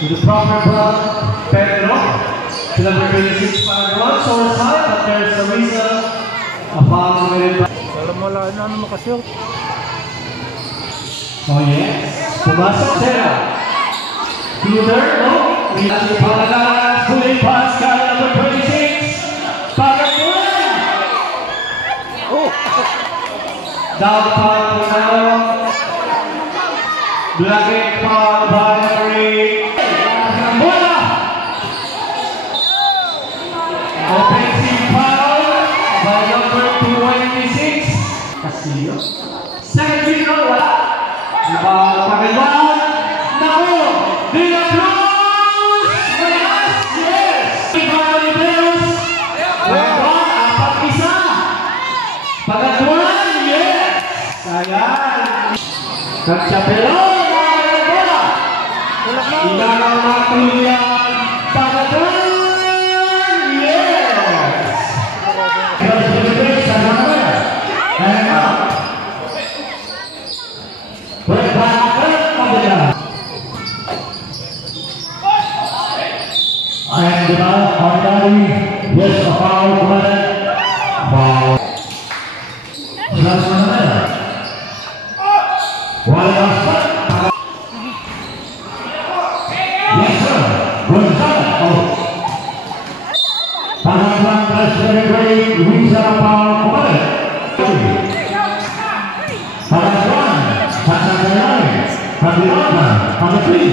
to the proper blood, Pedro, to number 26 Paraguay, short side, but there's a reason a foul committed by... Ano makashoot? Oh yes, pumasok Sera. Peter, no? We have the Palagas, pulling pass, guy number 26, Paraguay. Oh! Down pass to now. Blocking foul by Henry. Bola. Offensive foul by number 26, Castillo. Second free throw, wala. Diba, pakibaan. Naku! Dila Cruz! Yes! Diba, Riberos? Pagkatuan, apat-isa. Pagkatuan, yes! Ayan. Nagsyapelon, mga bola. Ilangang matulian. Pagkatuan, yes! And up. And the ball on Dari, yes, a foul committed. Foul. That's another. Yes, sir. Good shot. Oh. Panasan President Ray, Luisa foul committed. Panasan, Sasa Kenai, Pagirata, Pagitri.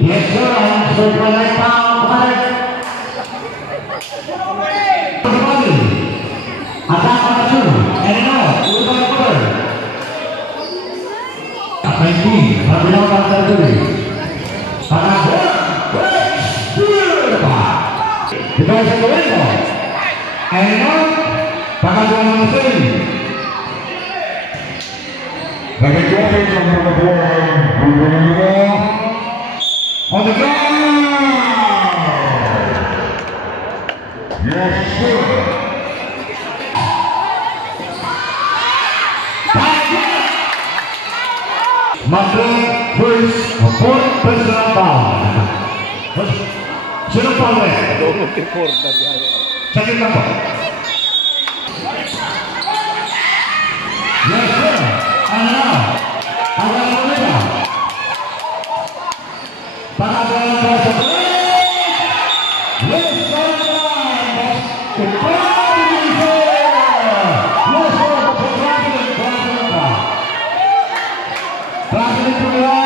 Yes, sir. So, on the ground. Yes, sir. Madrid first, fourth personal foul. Sino foul eh? Sakit lang po. Yes, sir. Ano na? Hanggang mo nila. Panagalan pa sa play. Yes, sir. Yes, sir.